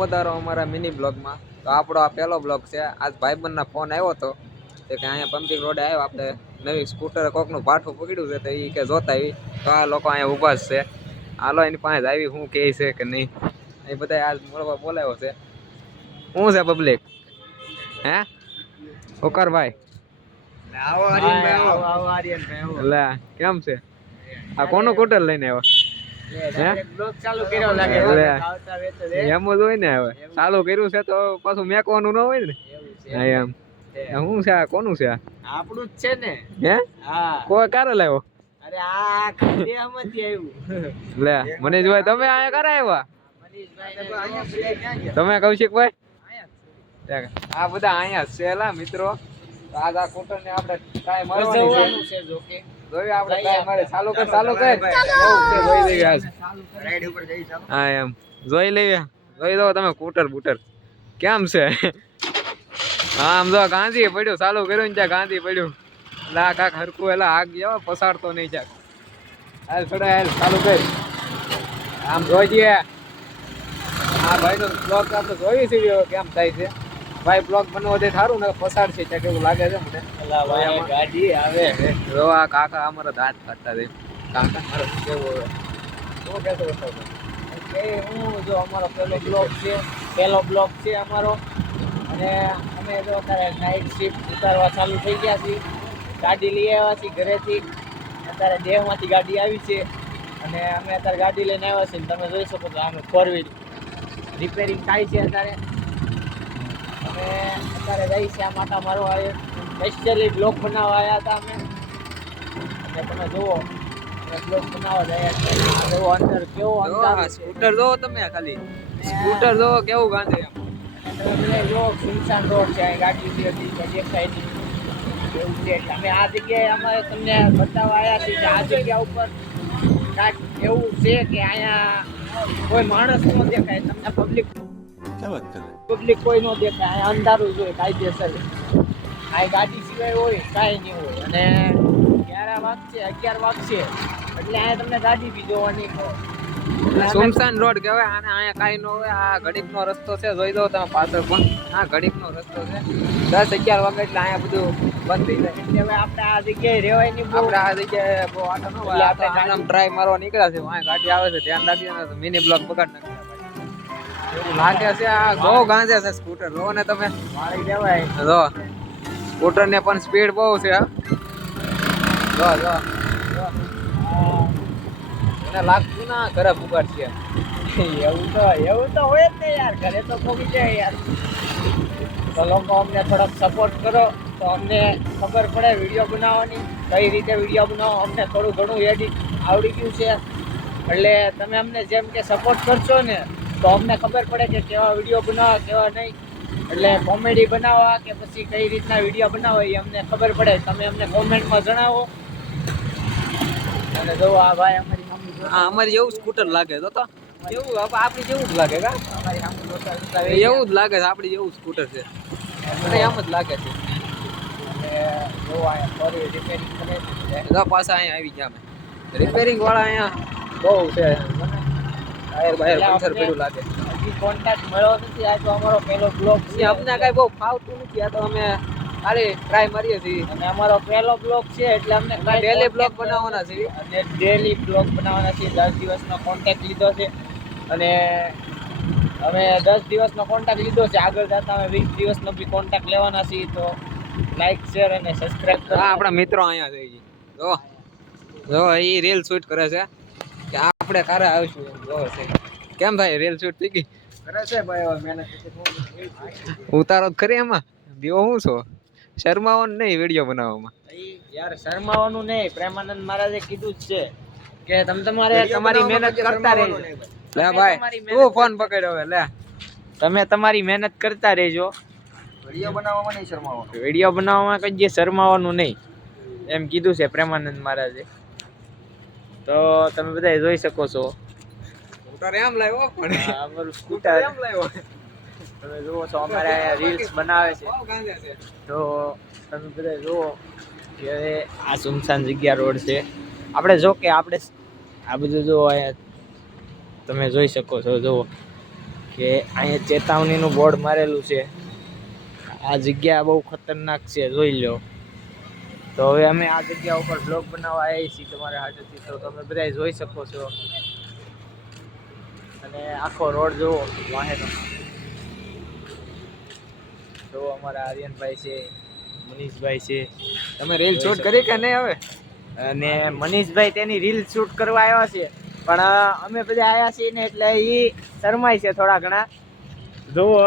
વધારો અમારા મિની બ્લોગમાં. તો આપણો આ પહેલો બ્લોગ છે. આજ ભાઈબંધના ફોન આવ્યો હતો કે અહીંયા પમ્પિંગ રોડે આવ્યો, આપણે નવી સ્કૂટર કોકનું ભાઠું પકડ્યું છે તો એ કે જોતા આવી. તો આ લોકો અહીંયા ઊભા જ છે. હાલો એની પાસે આવી શું કહે છે કે નહીં, એ બધા આજ મળવા બોલાવ્યો છે. શું છે પબ્લિક? હે ઉકરભાઈ લે કેમ છે? આ કોનું સ્કૂટર લઈને આવ્યો? એમ જ હોય ને, હવે ચાલુ કર્યું છે તો પાછું મેકવાનું ન હોય ને. એમ શું છે? આ કોનું છે? આપણું જ છે ને. હે હા, કોઈ કારે લાવ્યો? અરે આ ખાડિયામાંથી આવ્યું. લે મનીષભાઈ તમે અહીંયા કારે આવ્યા? તમે કૌશિકભાઈ આ બધા અહીંયા જ છે લા મિત્રો. આજ આ સ્કૂટર ને આપણે કાંઈ મારવાનું છે. જો કે જોઈ આપણે કાંઈ મારે ચાલુ કર એવું છે. જોઈ લઈએ આજ રાઈડ ઉપર જઈ ચાલો. હા એમ જોઈ લઈએ. જોઈ દો તમે સ્કૂટર બૂટર કેમ છે? હા આમ જો ગાંધી પડ્યું, ચાલુ કર્યું ને ત્યાં ગાંધી પડ્યું. લા કાક હરકું એલા આગ જેવા પસાડતો નહીં જાક. હાલ થોડા હાલ ચાલુ કર. આમ જોઈજે આ ભાઈ નો બ્લોગ આપણે જોઈ છે કેમ થાય છે. ભાઈ બ્લોગ બનવો દે સારું ને પસાડ છે ત્યાં કેવું લાગે છે મને. ગાડી આવે જો આ કાકા અમારા દાંત કાઢતા છે. કાકા મારો કેવું હવે શું કહેતો હતો? કે હું જો અમારો પહેલો બ્લોગ છે અમારો. અને અમે જો અત્યારે નાઇટ શિફ્ટ ઉતારવા ચાલુ થઈ ગયા છીએ. ગાડી લઈ આવ્યા છીએ ઘરેથી. અત્યારે દેહમાંથી ગાડી આવી છે અને અમે અત્યારે ગાડી લઈને આવ્યા છીએ. તમે જોઈ શકો છો અમે 4 વ્હીલ રિપેરિંગ થાય છે અત્યારે. અમે અત્યારે જઈ છે આ માટા મારવા આવ્યો. સ્પેશિયલી બ્લોગ બનાવવા આવ્યા હતા અમે. અને તમે જુઓ બ્લોગ બનાવવા જાય એવો અંદર કેવો અંદાજ સ્કૂટર જોવો તમે, ખાલી સ્કૂટર જોવો કેવું ગાંધે એમ. તમે જો સુનસાન રોડ છે, અહીં ગાડી ઉભી હતી દેખાય નહીં એવું છે. અમે આ જગ્યાએ અમારે તમને બતાવવા આવ્યા છીએ કે આ જગ્યા ઉપર કાંઈક એવું છે કે અહીંયા કોઈ માણસ ન દેખાય તમને. પબ્લિક કોઈ ન દેખાય. અહીંયા અંધારું જોઈએ કાયદેસર. આ ગાડી સિવાય હોય કાંઈ નહીં હોય. અને 11 વાગશે 11 વાગશે એટલે અહીંયા તમને ગાડી બી જોવાની સુમસાન રોડ કહેવાય આને. અહીંયા કાંઈ ન હોય. આ ઘડીકનો રસ્તો છે, જોઈ દો તમે પાછળ પણ. આ ઘડીકનો રસ્તો છે. 10-11 વાગે એટલે અહીંયા બધું બંધ થઈ જાય. એટલે હવે આપણે આ જગ્યાએ રહેવાય નહીં. આપણે આ જગ્યાએ બહુ આટો ન હોય. આપણે આમ ટ્રાય મારવા નીકળ્યા છે. અહીંયા ગાડી આવે છે, ધ્યાન રાખજો ને મિની બ્લોક બગાડ નાખે એવું લાગે છે. આ બહુ ગાંધે છે સ્કૂટર. જો ને તમે મારી દેવાય. જો સ્કૂટર ને પણ સ્પીડ બહુ છે. જો જો એને લાગતું ના ઘરે બગાડશે. એવું તો હોય જ ને યાર. ઘરે તો પહોંચી જાય યાર. તો લોકો અમને થોડોક સપોર્ટ કરો તો અમને ખબર પડે વિડીયો બનાવવાની, કઈ રીતે વિડીયો બનાવો. અમને થોડું ઘણું એડિટ આવડી ગયું છે એટલે તમે અમને જેમ કે સપોર્ટ કરશો ને તો અમને ખબર પડે કે કેવા વિડીયો બનાવવા કેવા નહીં. એટલે કોમેડી બનાવવા કે પછી કઈ રીતના વિડીયો બનાવવા એ અમને ખબર પડે. તમે અમને કોમેન્ટમાં જણાવો. અને જો આ ભાઈ અમારી હા અમારી જેવું સ્કૂટર લાગે તો એવું આપણી જેવું જ લાગે કા. અમારી સામે એવું જ લાગે છે, આપણી જેવું સ્કૂટર છે. મને એમ જ લાગે છે. જો અહીંયા ફરી રિપેરિંગ કરે છે. બધા પાછા અહીંયા આવી ગયા અમે. રિપેરિંગ વાળા અહીંયા બહુ છે. ટાયર બાયર પંચર પડ્યું લાગે. હજી કોન્ટેક્ટ મળ્યો નથી. આ તો અમારો પહેલો બ્લોગ છે. અમને કાંઈ બહુ ફાવતું નથી. આ તો અમે ખાલી ટ્રાય મારીએ છીએ. અને અમારો પહેલો બ્લોગ છે એટલે અમને ડેલી બ્લોગ બનાવવાના છે. અને ડેલી બ્લોગ બનાવવાના છે. 10 દિવસનો કોન્ટેક્ટ લીધો છે અને અમે 10 દિવસનો કોન્ટેક્ટ લીધો છે. આગળ જતા અમે 20 દિવસનો બી કોન્ટેક્ટ લેવાના છીએ. તો લાઈક શેર અને સબસ્ક્રાઇબ કરો. આપણા મિત્રો અહીંયા છે. જો જો એ રીલ શૂટ કરે છે કે આપણે કારે આવીશું એમ. જો છે કેમ ભાઈ રીલ શૂટ થઈ ગઈ? કરે છે ભાઈ મહેનત. ઉતારો ખરી એમાં દીવો હું છો? શર્માવો નહીં વિડીયો બનાવવામાં. યાર શરમાવાનું નહીં. પ્રેમાનંદ મહારાજે કીધું જ છે કે તમારે તમારી મહેનત કરતા રહેજો. લે ભાઈ તું ફોન પકડ્યો હવે. લે તમે તમારી મહેનત કરતા રહેજો. વિડીયો બનાવવામાં નહીં શર્માવો. વિડીયો બનાવવામાં કઈ શરમાવાનું નહીં એમ કીધું છે પ્રેમાનંદ મહારાજે. તો તમે બધા જોઈ શકો છો. સ્કૂટર એમ લાવ્યો પણ અમારું સ્કૂટર એમ લાવ્યો. તમે જુઓ છો અમારે અહીંયા રીલ્સ બનાવે છે. બહુ ગાંધે છે. તો તમે બધા જુઓ કે આ સુમસાન જગ્યા રોડ છે. આપણે જો કે આપણે આ બધું જો અહીંયા તમે જોઈ શકો છો. જુઓ કે અહીંયા ચેતવણીનું બોર્ડ મારેલું છે. આ જગ્યા બહુ ખતરનાક છે, જોઈ લો. તો હવે અમે આ જગ્યા ઉપર બ્લોગ બનાવવા આવ્યા છીએ તમારા હાથેથી, તો તમે બધા જોઈ શકો છો. અને આખો રોડ જુઓ વાહેનો. તો અમારા આર્યનભાઈ છે, મનીષભાઈ છે. તમે રીલ શૂટ કરી કે નહીં હવે? અને મનીષભાઈ તેની રીલ શૂટ કરવા આવ્યા છે, પણ અમે બધા આવ્યા છીએ ને એટલે એ શરમાય છે થોડા ઘણા. જુઓ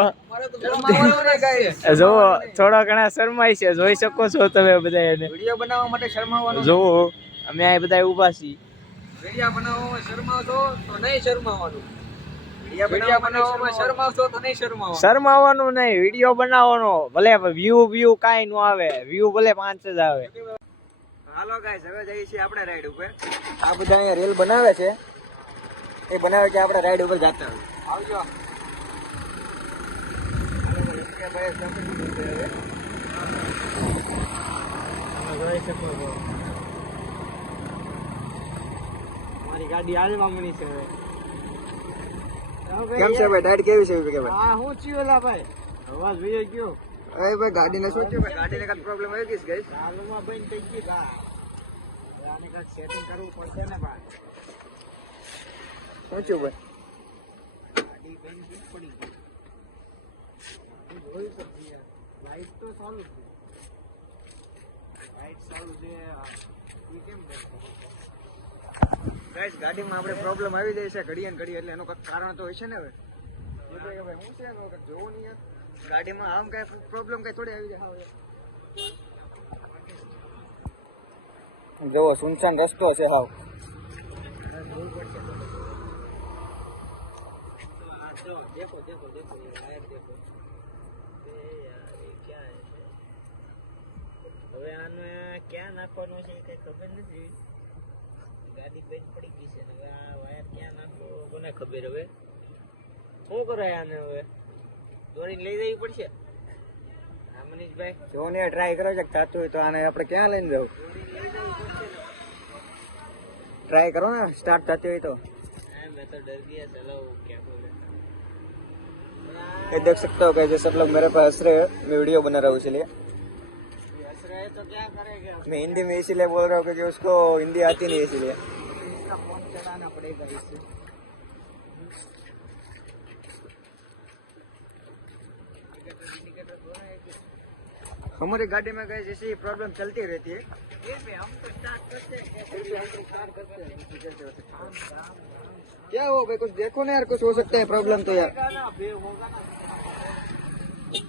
થોડા ઘણા શરમાય છે, જોઈ શકો છો તમે બધા એને. વિડિયો બનાવવા માટે શરમાવાનું? જુઓ અમે આ બધા ઊભા છીએ. વિડિયો બનાવવામાં શરમાવશો તો નહીં શરમાવાનું. વિડિયો બનાવવામાં શરમાવશો તો નહીં શરમાવાનું. શરમાવાનું નહીં, વિડિયો બનાવવાનો. ભલે વ્યૂ કાંઈ ન આવે, વ્યૂ ભલે 5 જ આવે. હાલો ગાઈસ, હવે જઈએ છીએ આપણે રાઈડ ઉપર. આ બધા અહીંયા રીલ બનાવે છે, એ બનાવે કે આપણે રાઈડ ઉપર જાતા આવજો. મારી ગાડી હાલમાં મની છે. કેમ છે ભાઈ, ડાયટ કેવી છે ભાઈ? હા હું ચીવેલા ભાઈ, અવાજ વયો ગયો. અરે ભાઈ ગાડીને શું થયું ભાઈ? ગાડીને કાંઈ પ્રોબ્લેમ આવી ગઈ છે ગાઈસ? હાલમાં બંધ થઈ ગઈ કા. આને કાંઈક સેટિંગ કરવું પડશે ને ભાઈ. શું થયું ભાઈ? ગાડી બંધ પડી ગઈ. જોઈ શકીએ લાઈટ તો ચાલુ છે. લાઈટ ચાલુ છે, એ કેમ ગાઈસ ગાડીમાં આપણે પ્રોબ્લેમ આવી જાય છે ઘડીએ ને ઘડીએ, એટલે એનું કંઈક કારણ તો હશે ને હવે. ભાઈ હું છે એનું કંઈક જોવું નહીં યાર. ગાડીમાં આમ કાંઈ પ્રોબ્લેમ કાંઈ થોડી આવી જાય. જોવો સુનસાન રસ્તો છે હાવ. देखो देखो देखो ये वायर देखो. હવે આને ક્યાં નાખવાનું છે કઈ ખબર નથી. ગાડી બંધ પડી ગઈ છે, હવે આ વાયર ક્યાં નાખવો કોને ખબર. હવે શું કરાય આને? હવે દોરીને લઈ જવી પડશે. હા મનીષભાઈ, જો ને ટ્રાય કરો છે થતું હોય તો આને આપણે ક્યાં લઈને જવું? ट्राई करो ना, स्टार्ट करते हुए तो। मैं तो डर गया, चलो क्या बोले। ये देख सकते हो कैसे सब लोग मेरे पास हंस रहे हैं, मैं वीडियो बना रहा हूँ इसलिए। हंस रहे तो क्या करेंगे? मैं हिंदी में इसीलिए बोल रहा हूँ क्योंकि उसको हिंदी आती नहीं, इसीलिए। इसका फोन चलाना पड़ेगा इससे। हमारी गाड़ी में गए जैसी प्रॉब्लम चलती रहती है। फिर भी हम तो स्टार्ट करते हैं। क्या हो भाई, कुछ देखो ना यार, कुछ हो सकता है प्रॉब्लम तो यार।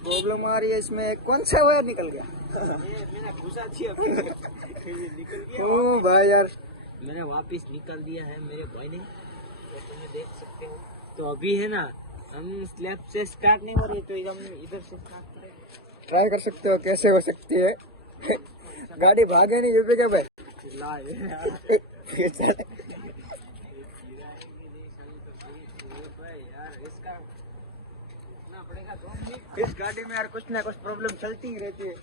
प्रॉब्लम आ रही है इसमें, कौन सा वायर निकल गया? मैंने घुसा दिया, निकल गया। ओ भाई यार, मैंने वापस निकाल दिया है मेरे भाई ने, तो तुम्हें देख सकते हो। तो अभी है ना, हम स्लैब से स्टार्ट नहीं हो रही, तो हम इधर से स्टार्ट करेंगे। ट्राई कर सकते हो कैसे हो सकती है। गाड़ी भागे नहीं यूपी के भाई। इस गाड़ी में यार कुछ ना कुछ प्रॉब्लम चलती ही रहती है।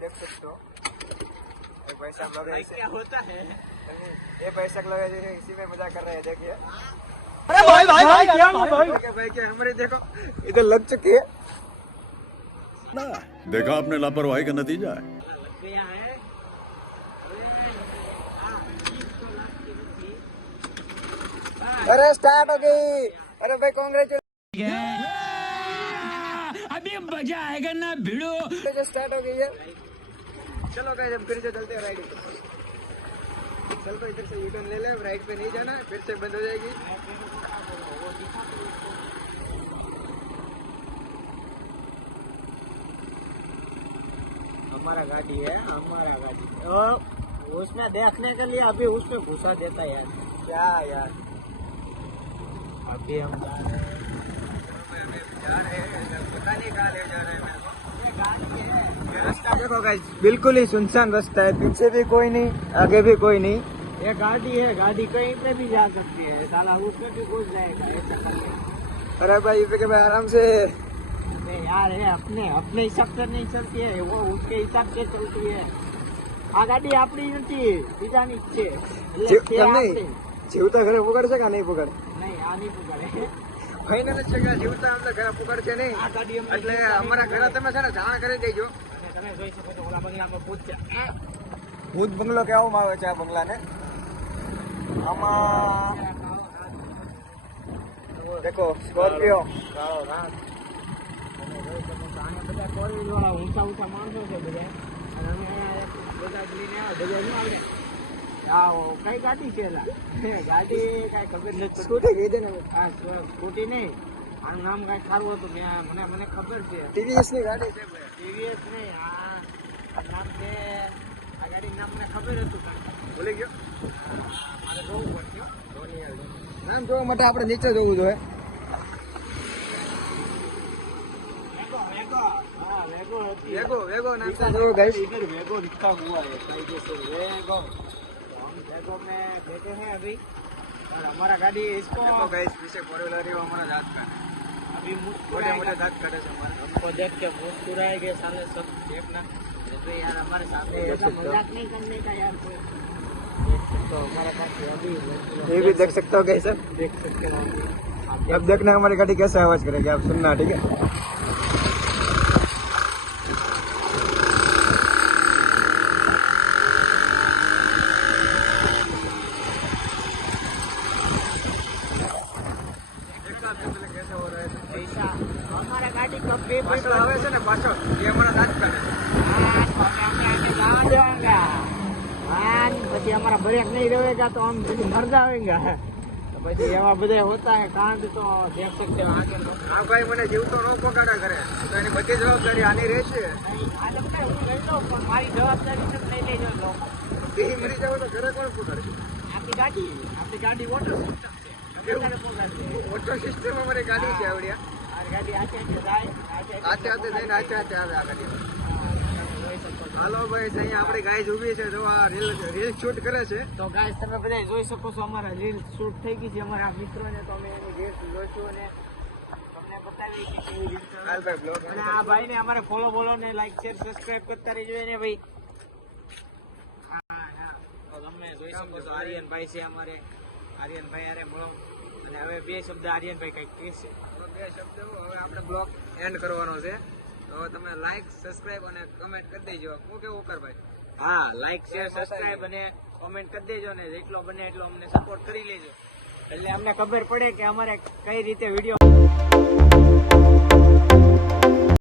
देख सकते हो भाई साहब लोग क्या होता है? ये भाई साहब लोग इसी में मजा कर रहे हैं, देखिए। अरे भाई भाई भाई क्या भाई क्या हमारे देखो इधर लग चुकी है। देखा आपने लापरवाही का नतीजा है। लग गया है। अरे स्टार्ट हो गई। अरे भाई कांग्रेचुलेशन, अभी मजा आएगा ना भिड़ो। स्टार्ट हो गई है। चलो गाइस हम फिर से चलते हैं राइड पे। चलो इधर से यू टर्न ले ले, राइट पे नहीं जाना, फिर से बंद हो जाएगी। हमारा गाड़ी है, हमारा गाड़ी। तो उसमें देखने के लिए अभी उसमें घुसा देता है यार। क्या यार, अभी हम जा रहे हैं। पता नहीं कहाँ ले जा रहे हैं। ये रास्ता देखो गाइस, बिल्कुल ही सुनसान रास्ता है, पीछे भी कोई नहीं, आगे भी कोई नहीं। ये गाड़ी है, गाड़ी कहीं पे भी जा सकती है, साला उसमें भी घुस जाएगा। अरे भाई भाई आराम से नहीं यार है अपने हिसाब से नहीं चलती है वो उसके हिसाब से चलती है આ ગાડી આપણી નથી બીજાની જ છે એટલે તે આપણી. જીવતા ઘરે પુગાડશે કે નહીં પુગાડે નહીં આ નહીં પુગાડે. ફાઇનલ છે કે જીવતા અમને ઘરે પુગાડશે નહીં આ ગાડી અમારી એટલે અમારા ઘરે તમે છે ને જાણ કરી દેજો. અને તમે જોઈ શકો છો ઓલા બંગલામાં પૂછ્યા ભૂત બંગલો કહેવામાં આવે છે આ બંગલાને. આમાં દેખો સ્કોર્પિયો કાળો રાત અને બધા ફોર વ્હીલ વાળા ઊંચા માણસો છે બધા અને અમે અહીંયા બધા જ લઈને આવ્યા બધા શું આવે કઈ ગાડી છે એલા ગાડી કાંઈ ખબર નથી સ્કૂટી કહી દે ને હા સ્કૂટી નહીં આનું નામ કાંઈ સારું હતું મને ખબર છે ટીવીએસ ની ગાડી છે ભાઈ. ટીવીએસ નહીં આ નામ છે આ ગાડીનું નામ મને ખબર હતું ભૂલી ગયો મારે જોવું પડશે નામ જોવા માટે આપણે નીચે જવું જોઈએ. વેગો વેગો હા વેગો હતી વેગો નામ જોવું ગાઈસ. इधर वेगो लिखा हुआ है कायदेसर वेगो हम वेगो में बैठे हैं अभी और हमारा गाड़ी इसको देखो गाइस पीछे फोर व्हीलर है वो हमारा दांत का अभी मोटे मोटे दांत काटे से हमारे. हमको देख के मुस्कुराएंगे साले सब देखना तो यार हमारे साथ मजाक नहीं करने का यार कोई देख सकते हो हमारा साथ अभी ये भी देख सकते हो गाइस. देख सकते हो अब देखना हमारी गाड़ी कैसे आवाज करेगी आप सुनना ठीक है. ऐसा हमारा गाड़ी कब भी પાછળ આવે છે ને પાછળ એ અમારા દાંત કાઢે છે. પછી અમારા બ્રેક નહીં रहेगा तो हम પછી मर जाएंगे तो પછી એવા બધા होता है कांड तो देख सकते हो आगे तो આ ભાઈ મને જીવતો ન પકડે કરે તો એની બધી જવાબદારી આની રહેશે. આ તમને હું લઈ લઉં પણ મારી જવાબદારી તો નહીં લઈ લો એ મરી જાવ તો ઘરે કોણ પકડે? આપણી ગાડી વોટર ઓટો સિસ્ટમ અમારી ગાડી છે આવડ્યા. ગાડી આચે જાય આચે આચે જઈને આચે આચે આવે આ ગાડી. હાલો ભાઈ અહીંયા આપણી ગાય ઊભી છે જો આ રીલ શૂટ કરે છે. તો ગાઈસ તમે બધા જોઈ શકો છો અમારા રીલ શૂટ થઈ ગઈ છે અમારા મિત્રોને તો અમે એની રીલ જોઈશું અને તમને બતાવી કે કેવી રીલ હાલ ભાઈ બ્લોગ અને આ ભાઈને અમારે ફોલો બોલો ને લાઈક શેર સબસ્ક્રાઇબ કરતા રહેજો ને ભાઈ. હા તો તમે જોઈ શકો છો આર્યનભાઈ છે અમારે આર્યનભાઈ અરે મળો અને હવે બે શબ્દ આર્યનભાઈ કંઈક કહેશે. બે શબ્દ હવે આપણે બ્લોગ એન્ડ કરવાનો છે તો તમે લાઈક સબસ્ક્રાઇબ અને કમેન્ટ કરી દેજો. હું કેવું કર ભાઈ? હા લાઈક શેર સબસ્ક્રાઇબ અને કોમેન્ટ કરી દેજો ને જેટલો બને એટલો અમને સપોર્ટ કરી લેજો એટલે અમને ખબર પડે કે અમારે કઈ રીતે વિડીયો